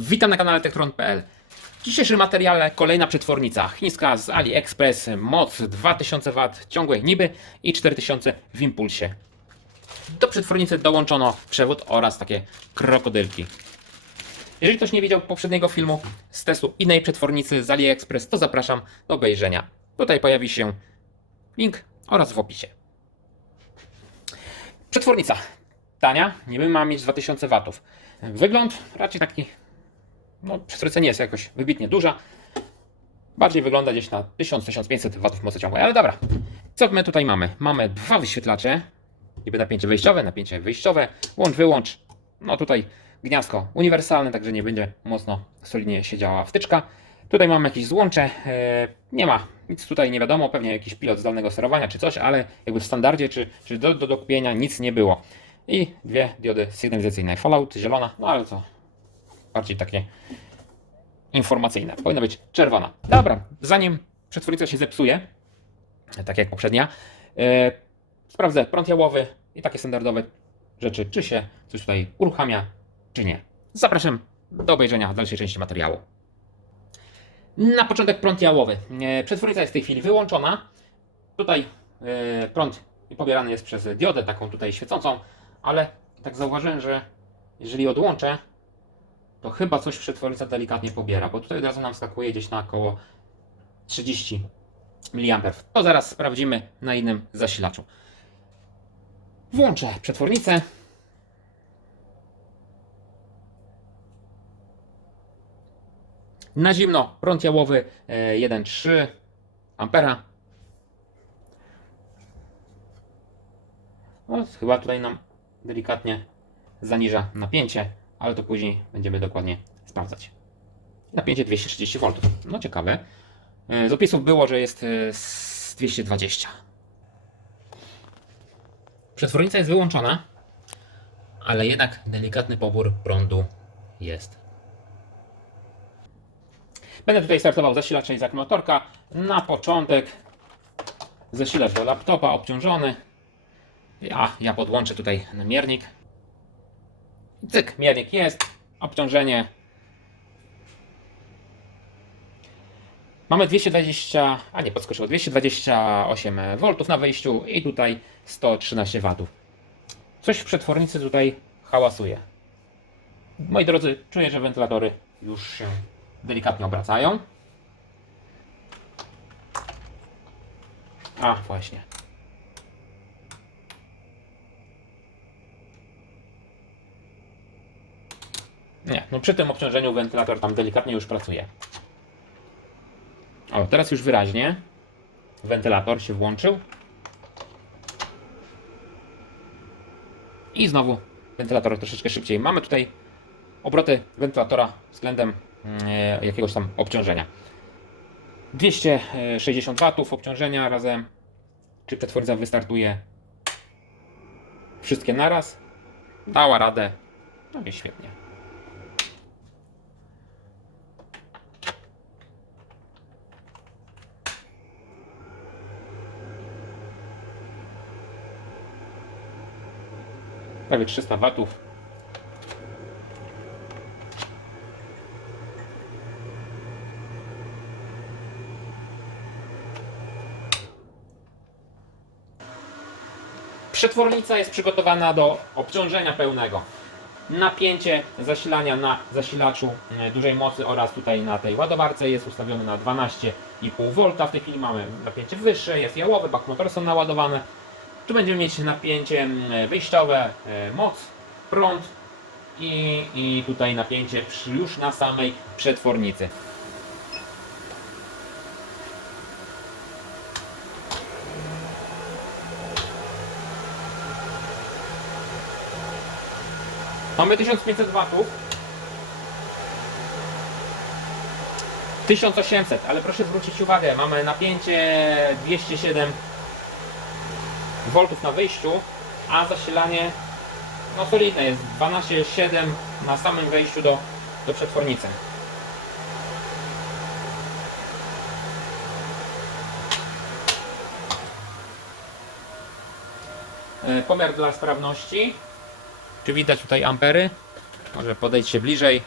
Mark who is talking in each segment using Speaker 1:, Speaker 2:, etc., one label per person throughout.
Speaker 1: Witam na kanale Tektron.pl. W dzisiejszym materiale kolejna przetwornica chińska z AliExpress. Moc 2000 W ciągłej niby i 4000 w impulsie. Do przetwornicy dołączono przewód oraz takie krokodylki. Jeżeli ktoś nie widział poprzedniego filmu z testu innej przetwornicy z AliExpress, to zapraszam do obejrzenia. Tutaj pojawi się link oraz w opisie. Przetwornica tania, niby ma mieć 2000 W. Wygląd raczej taki, no przetwornica nie jest jakoś wybitnie duża. Bardziej wygląda gdzieś na 1000-1500 W mocy ciągłej, ale dobra. Co my tutaj mamy? Mamy dwa wyświetlacze, niby napięcie wejściowe, napięcie wyjściowe, łącz, wyłącz. No tutaj gniazdko uniwersalne, także nie będzie mocno solidnie siedziała wtyczka. Tutaj mamy jakieś złącze, e, nie ma nic tutaj nie wiadomo, pewnie jakiś pilot zdalnego sterowania czy coś, ale jakby w standardzie czy, czy do, do dokupienia nic nie było. I dwie diody sygnalizacyjne, Fallout, zielona, no ale to bardziej takie informacyjne. Powinna być czerwona. Dobra, zanim przetwornica się zepsuje, tak jak poprzednia, e, sprawdzę prąd jałowy i takie standardowe rzeczy, czy się coś tutaj uruchamia, czy nie. Zapraszam do obejrzenia dalszej części materiału. Na początek prąd jałowy. Przetwornica jest w tej chwili wyłączona. Tutaj e, prąd pobierany jest przez diodę, taką tutaj świecącą, ale tak zauważyłem, że jeżeli odłączę, to chyba coś przetwornica delikatnie pobiera, bo tutaj od razu nam skakuje gdzieś na około 30 mA. To zaraz sprawdzimy na innym zasilaczu. Włączę przetwornicę. Na zimno prąd jałowy e, 1,3 ampera. No, chyba tutaj nam delikatnie zaniża napięcie, ale to później będziemy dokładnie sprawdzać. Napięcie 230 V. No ciekawe. E, Z opisów było, że jest e, z 220. Przetwornica jest wyłączona, ale jednak delikatny pobór prądu jest. Będę tutaj startował zasilacza i z akumulatorka. Na początek zasilacz do laptopa obciążony. Ja, ja podłączę tutaj miernik. Cyk, miernik jest. Obciążenie. Mamy 220, a nie podskoczyło, 228 V na wejściu i tutaj 113 W. Coś w przetwornicy tutaj hałasuje. Moi drodzy, czuję, że wentylatory już się delikatnie obracają. A, właśnie. Nie, no przy tym obciążeniu wentylator tam delikatnie już pracuje. O, teraz już wyraźnie wentylator się włączył. I znowu wentylator troszeczkę szybciej. Mamy tutaj obroty wentylatora względem e, jakiegoś tam obciążenia. 260 W obciążenia razem. Czy przetwornica wystartuje wszystkie naraz? Dała radę. No i świetnie. Prawie 300 watów. Przetwornica jest przygotowana do obciążenia pełnego. Napięcie zasilania na zasilaczu e, dużej mocy oraz tutaj na tej ładowarce jest ustawione na 12,5 V. W tej chwili mamy napięcie wyższe, jest jałowe, akumulatory są naładowane. Tu będziemy mieć napięcie mm, wyjściowe, e, moc, prąd i, i tutaj napięcie już na samej przetwornicy. Mamy 1500 watów. 1800, ale proszę zwrócić uwagę, mamy napięcie 207 V na wyjściu, a zasilanie no solidne jest 12,7 na samym wejściu do, do przetwornicy. E, Pomiar dla sprawności. Czy widać tutaj ampery? Może podejdźcie bliżej.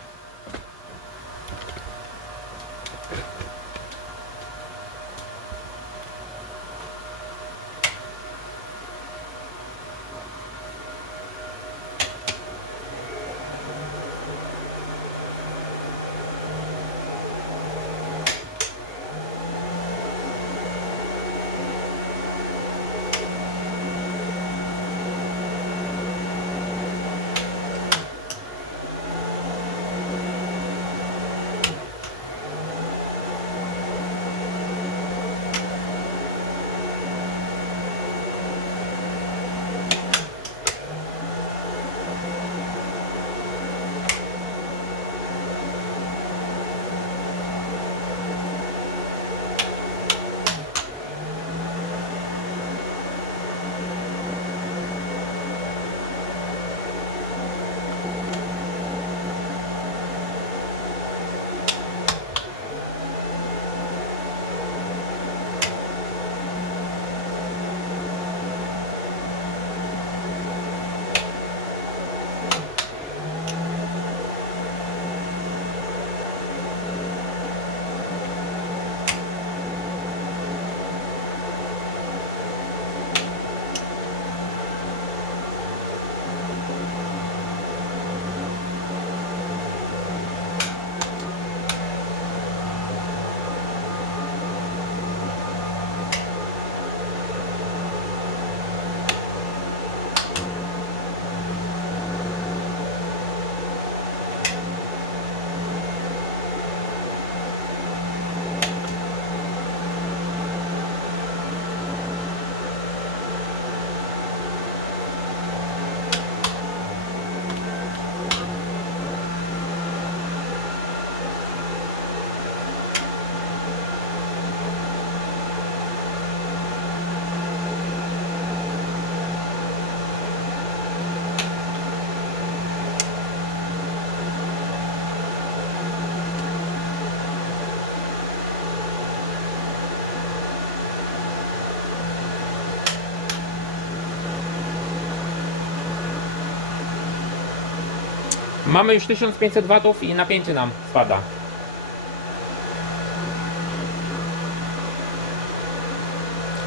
Speaker 1: Mamy już 1500 watów i napięcie nam spada.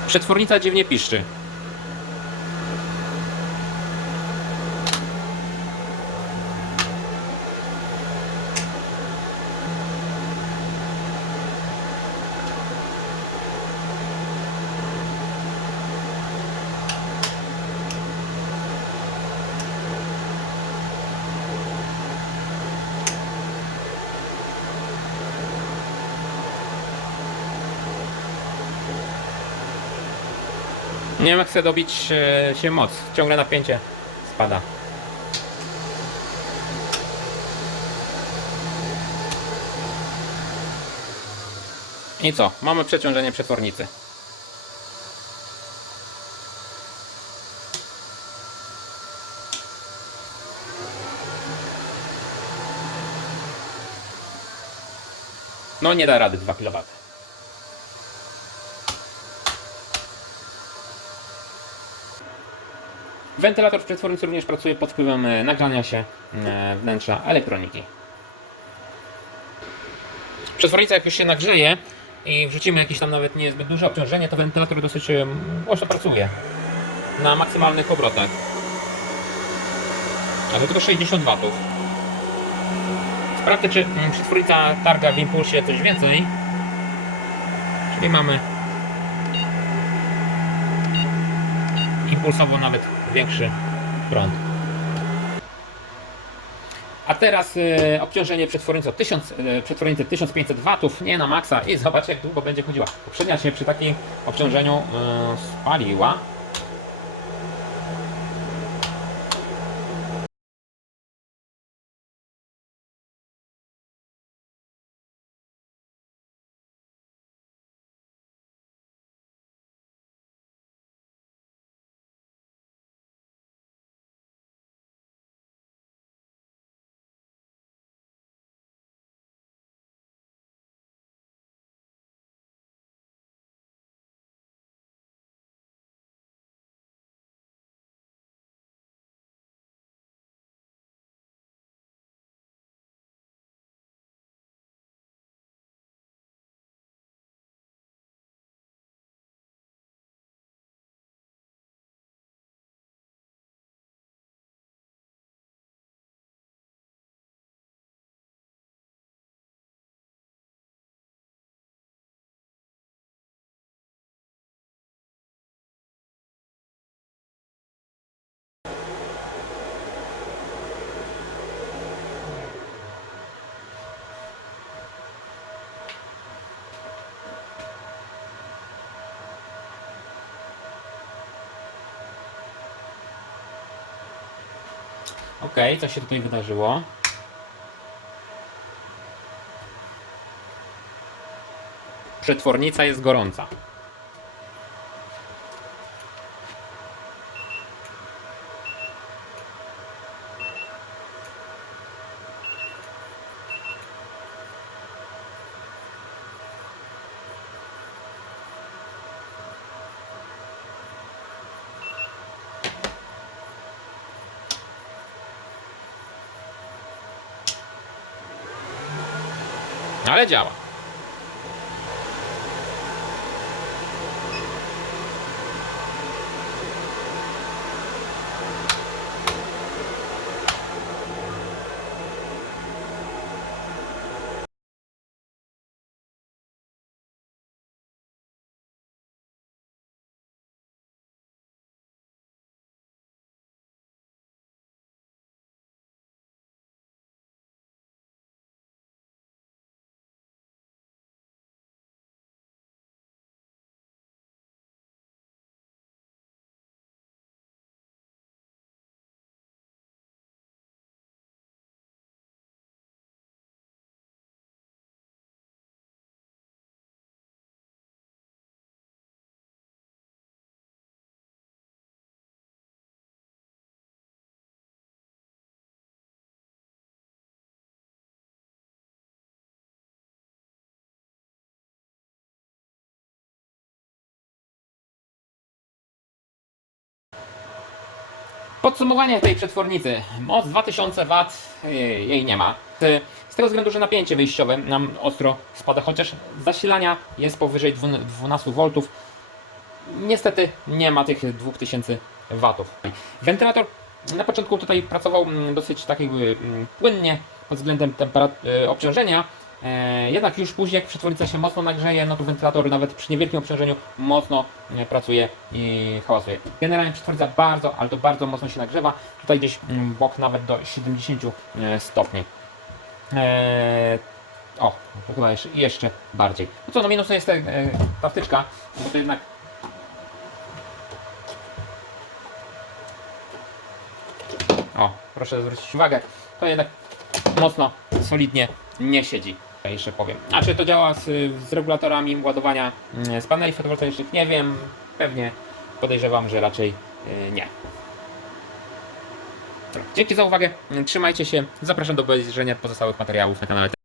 Speaker 1: Przetwornica dziwnie piszczy. Nie chce dobić e, się moc. Ciągle napięcie spada. I co? Mamy przeciążenie przetwornicy. No nie da rady 2 kW. Wentylator w przetwornicy również pracuje pod wpływem e, nagrzania się e, wnętrza elektroniki. Przetwornica jak już się nagrzeje i wrzucimy jakieś tam nawet niezbyt duże obciążenie, to wentylator dosyć e, głośno pracuje na maksymalnych obrotach. A to tylko 60 W. Sprawdzę, czy mm, przetwornica targa w impulsie coś więcej. Czyli mamy impulsowo nawet większy prąd. A teraz e, obciążenie przetwornicy, 1000, e, przetwornicy 1500 W, nie na maksa i zobaczcie jak długo będzie chodziła. Poprzednia się przy takim obciążeniu e, spaliła. Ok, co się tutaj wydarzyło? Przetwornica jest gorąca. နားလည်းကြားပါ Podsumowanie tej przetwornicy. Moc 2000 W y, jej nie ma. Z- tego względu, że napięcie wyjściowe nam ostro spada, chociaż zasilania jest powyżej 12 V. Niestety nie ma tych 2000 W. Wentylator na początku tutaj pracował mm, dosyć tak jakby mm, płynnie pod względem e, obciążenia. E, Jednak już później, jak przetwornica się mocno nagrzeje, no to wentylator nawet przy niewielkim obciążeniu mocno e, pracuje i hałasuje. Generalnie przetwornica bardzo, ale to bardzo mocno się nagrzewa. Tutaj gdzieś mm, bok nawet do 70 e, stopni. O, chyba jeszcze, jeszcze bardziej. No co, no minus to jest e, ta wtyczka, bo to jednak O, proszę zwrócić uwagę, to jednak mocno, solidnie nie siedzi. Jeszcze powiem. A czy to działa z, z regulatorami ładowania mm, z paneli fotowoltaicznych? Nie wiem. Pewnie podejrzewam, że raczej y, nie. Dzięki za uwagę. Trzymajcie się. Zapraszam do obejrzenia pozostałych materiałów na kanale.